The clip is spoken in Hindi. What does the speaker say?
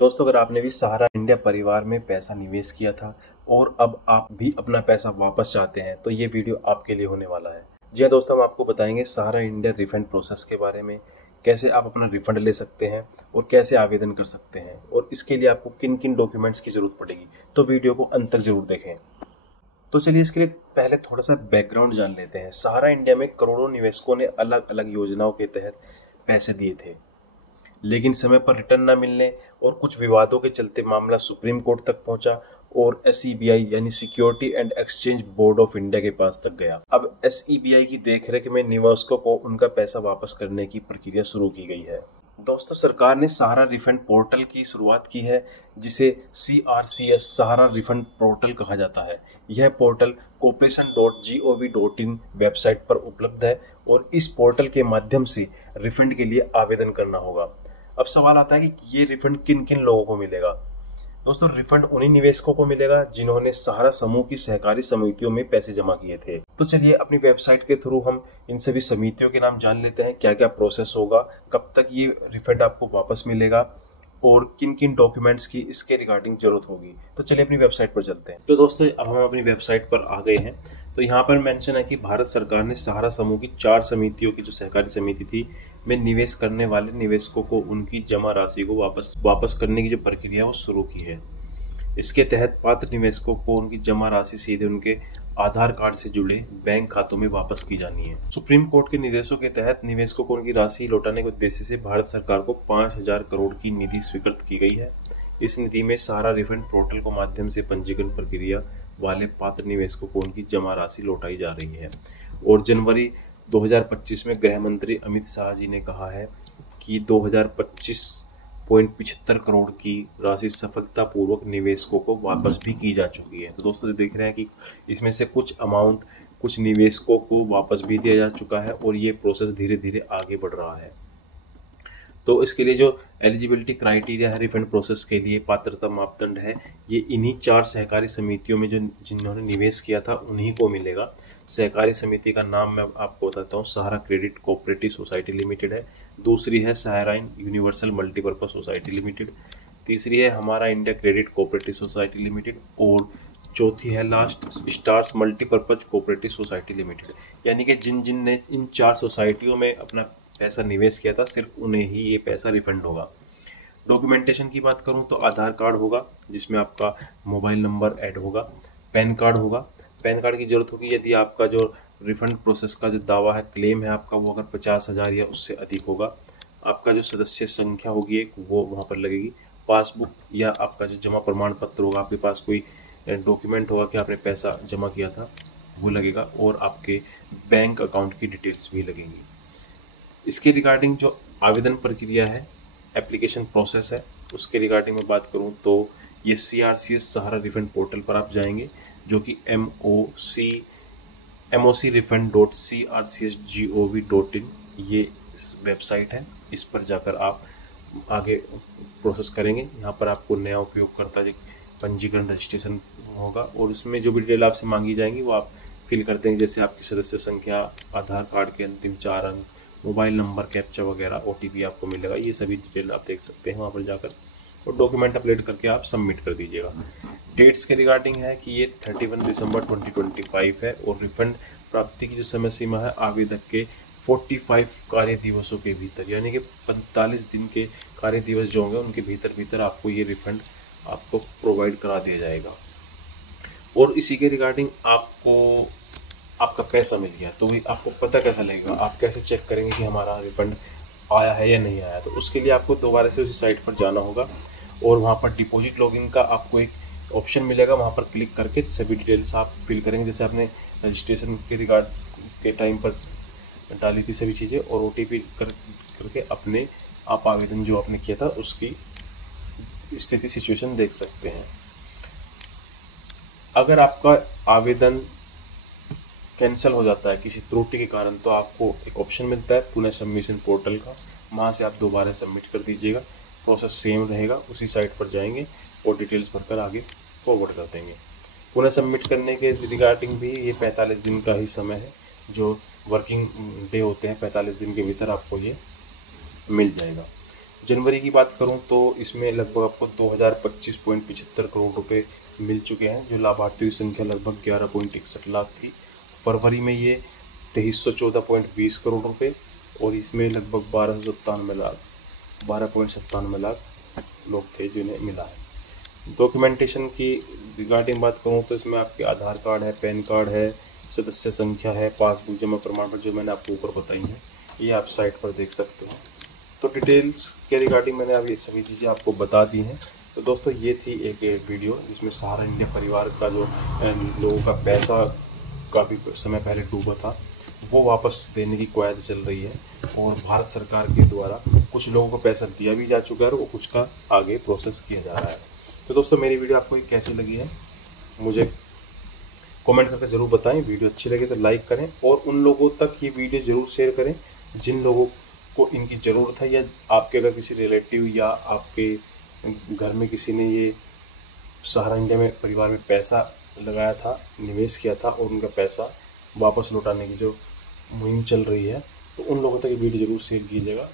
दोस्तों, अगर आपने भी सहारा इंडिया परिवार में पैसा निवेश किया था और अब आप भी अपना पैसा वापस चाहते हैं तो ये वीडियो आपके लिए होने वाला है। जी हाँ दोस्तों, हम आपको बताएंगे सहारा इंडिया रिफंड प्रोसेस के बारे में, कैसे आप अपना रिफंड ले सकते हैं और कैसे आवेदन कर सकते हैं और इसके लिए आपको किन किन डॉक्यूमेंट्स की जरूरत पड़ेगी। तो वीडियो को अंत तक जरूर देखें। तो चलिए इसके लिए पहले थोड़ा सा बैकग्राउंड जान लेते हैं। सहारा इंडिया में करोड़ों निवेशकों ने अलग अलग योजनाओं के तहत पैसे दिए थे, लेकिन समय पर रिटर्न न मिलने और कुछ विवादों के चलते मामला सुप्रीम कोर्ट तक पहुंचा और SEBI यानी security and exchange board of India के पास तक गया। अब SEBI की देखरेख में निवेशकों को उनका पैसा वापस करने की प्रक्रिया शुरू की गई है। दोस्तों, सरकार ने सहारा रिफंड पोर्टल की शुरुआत की है, जिसे CRCS सहारा रिफंड पोर्टल कहा जाता है। यह पोर्टल corporation.gov.in वेबसाइट पर उपलब्ध है और इस पोर्टल के माध्यम से रिफंड के लिए आवेदन करना होगा। अब सवाल आता है कि ये रिफंड किन किन लोगों को मिलेगा। दोस्तों, रिफंड उन्हीं निवेशकों को मिलेगा जिन्होंने सहारा समूह की सहकारी समितियों में पैसे जमा किए थे। तो चलिए अपनी वेबसाइट के थ्रू हम इन सभी समितियों के नाम जान लेते हैं, क्या क्या प्रोसेस होगा, कब तक ये रिफंड आपको वापस मिलेगा और किन किन डॉक्यूमेंट्स की इसके रिगार्डिंग जरूरत होगी। तो चलिए अपनी वेबसाइट पर चलते हैं। तो दोस्तों, अब हम अपनी वेबसाइट पर आ गए हैं। तो यहाँ पर मेंशन है कि भारत सरकार ने सहारा समूह की 4 समितियों की जो सहकारी समिति थी में निवेश करने वाले निवेशकों को उनकी जमा राशि को वापस करने की जो प्रक्रिया वो शुरू की है। इसके तहत पात्र निवेशकों को उनकी जमा राशि सीधे उनके आधार कार्ड से जुड़े बैंक खातों में वापस की जानी है। सुप्रीम कोर्ट के निर्देशों के तहत निवेशकों को उनकी राशि लौटाने के उद्देश्य से भारत सरकार को 5,000 करोड़ की निधि स्वीकृत की गई है। इस निधि में सहारा रिफंड पोर्टल के माध्यम से पंजीकरण प्रक्रिया वाले पात्र निवेशकों को उनकी जमा राशि लौटाई जा रही है। और जनवरी 2025 में गृह मंत्री अमित शाह जी ने कहा है कि 2025.75 करोड़ की राशि सफलतापूर्वक निवेशकों को वापस भी की जा चुकी है। तो दोस्तों, देख रहे हैं कि इसमें से कुछ अमाउंट कुछ निवेशकों को वापस भी दिया जा चुका है और ये प्रोसेस धीरे धीरे आगे बढ़ रहा है। तो इसके लिए जो एलिजिबिलिटी क्राइटेरिया है रिफंड प्रोसेस के लिए, पात्रता मापदंड है, ये इन्हीं 4 सहकारी समितियों में जो जिन्होंने निवेश किया था उन्हीं को मिलेगा। सहकारी समिति का नाम मैं आपको बताता हूँ, सहारा क्रेडिट कोऑपरेटिव सोसाइटी लिमिटेड है। दूसरी है सहाराइन यूनिवर्सल मल्टीपर्पज सोसाइटी लिमिटेड। तीसरी है हमारा India credit cooperative society limited और चौथी है last stars multipurpose cooperative society limited. यानी कि जिन जिन ने इन 4 सोसाइटियों में अपना पैसा निवेश किया था, सिर्फ उन्हें ही ये पैसा रिफंड होगा। डॉक्यूमेंटेशन की बात करूं तो आधार कार्ड होगा जिसमें आपका मोबाइल नंबर ऐड होगा, पैन कार्ड होगा। पैन कार्ड की जरूरत होगी यदि आपका जो रिफंड प्रोसेस का जो दावा है, क्लेम है आपका, वो अगर 50,000 या उससे अधिक होगा। आपका जो सदस्य संख्या होगी एक, वो वहाँ पर लगेगी। पासबुक या आपका जो जमा प्रमाण पत्र होगा, आपके पास कोई डॉक्यूमेंट होगा कि आपने पैसा जमा किया था, वो लगेगा और आपके बैंक अकाउंट की डिटेल्स भी लगेंगी। इसके रिगार्डिंग जो आवेदन प्रक्रिया है, एप्लीकेशन प्रोसेस है, उसके रिगार्डिंग में बात करूं तो ये CRCS सहारा रिफंड पोर्टल पर आप जाएंगे, जो कि mocrefund.crcsgov.in ये वेबसाइट है। इस पर जाकर आप आगे प्रोसेस करेंगे। यहाँ पर आपको नया उपयोगकर्ता पंजीकरण रजिस्ट्रेशन होगा और उसमें जो भी डिटेल आपसे मांगी जाएंगी वो आप फिल कर देंगे, जैसे आपकी सदस्य संख्या, आधार कार्ड के अंतिम 4 अंक, मोबाइल नंबर, कैप्चा वगैरह, OTP आपको मिलेगा। ये सभी डिटेल आप देख सकते हैं वहाँ पर जाकर और डॉक्यूमेंट अपलोड करके आप सबमिट कर दीजिएगा। डेट्स के रिगार्डिंग है कि ये 31 दिसंबर 2025 है और रिफंड प्राप्ति की जो समय सीमा है आवेदक के 45 कार्य दिवसों के भीतर, यानी कि 45 दिन के कार्य दिवस जो होंगे उनके भीतर आपको ये रिफंड आपको प्रोवाइड करा दिया जाएगा। और इसी के रिगार्डिंग आपको आपका पैसा मिल गया तो भी आपको पता कैसा लगेगा, आप कैसे चेक करेंगे कि हमारा रिफंड आया है या नहीं आया। तो उसके लिए आपको दोबारा से उसी साइट पर जाना होगा और वहाँ पर डिपॉजिट लॉगिन का आपको एक ऑप्शन मिलेगा, वहाँ पर क्लिक करके सभी डिटेल्स आप फिल करेंगे, जैसे आपने रजिस्ट्रेशन के रिगार्ड के टाइम पर डाली थी सभी चीज़ें, और OTP करके अपने आप आवेदन जो आपने किया था उसकी स्थिति सिचुएशन देख सकते हैं। अगर आपका आवेदन कैंसिल हो जाता है किसी त्रुटि के कारण तो आपको एक ऑप्शन मिलता है पुनः सबमिशन पोर्टल का, वहाँ से आप दोबारा सबमिट कर दीजिएगा। प्रोसेस सेम रहेगा, उसी साइट पर जाएंगे और डिटेल्स भरकर आगे फॉरवर्ड कर देंगे। पुनः सबमिट करने के रिगार्डिंग भी ये 45 दिन का ही समय है, जो वर्किंग डे होते हैं 45 दिन के भीतर आपको ये मिल जाएगा। जनवरी की बात करूं तो इसमें लगभग आपको 2025.75 करोड़ रुपए मिल चुके हैं, जो लाभार्थियों की संख्या लगभग 11.61 लाख थी। फरवरी में ये 2314.20 करोड़ रुपए और इसमें लगभग 12.97 लाख लोग थे जिन्हें मिला है। डॉक्यूमेंटेशन की रिगार्डिंग बात करूँ तो इसमें आपके आधार कार्ड है, पैन कार्ड है, सदस्य संख्या है, पासबुक जमा प्रमाण पत्र जो मैंने आपको ऊपर बताई हैं, ये आप साइट पर देख सकते हो। तो डिटेल्स के रिगार्डिंग मैंने अब ये सभी चीज़ें आपको बता दी हैं। तो दोस्तों ये थी एक वीडियो जिसमें सहारा इंडिया परिवार का जो लोगों का पैसा काफ़ी समय पहले डूबा था वो वापस देने की कवायद चल रही है और भारत सरकार के द्वारा कुछ लोगों को पैसा दिया भी जा चुका है और कुछ का आगे प्रोसेस किया जा रहा है। तो दोस्तों मेरी वीडियो आपको कैसी लगी है मुझे कमेंट करके ज़रूर बताएं। वीडियो अच्छी लगे तो लाइक करें और उन लोगों तक ये वीडियो ज़रूर शेयर करें जिन लोगों को इनकी ज़रूरत है, या आपके अगर किसी रिलेटिव या आपके घर में किसी ने ये सहारा इंडिया में परिवार में पैसा लगाया था, निवेश किया था और उनका पैसा वापस लौटाने की जो मुहिम चल रही है, तो उन लोगों तक ये वीडियो ज़रूर शेयर कीजिएगा।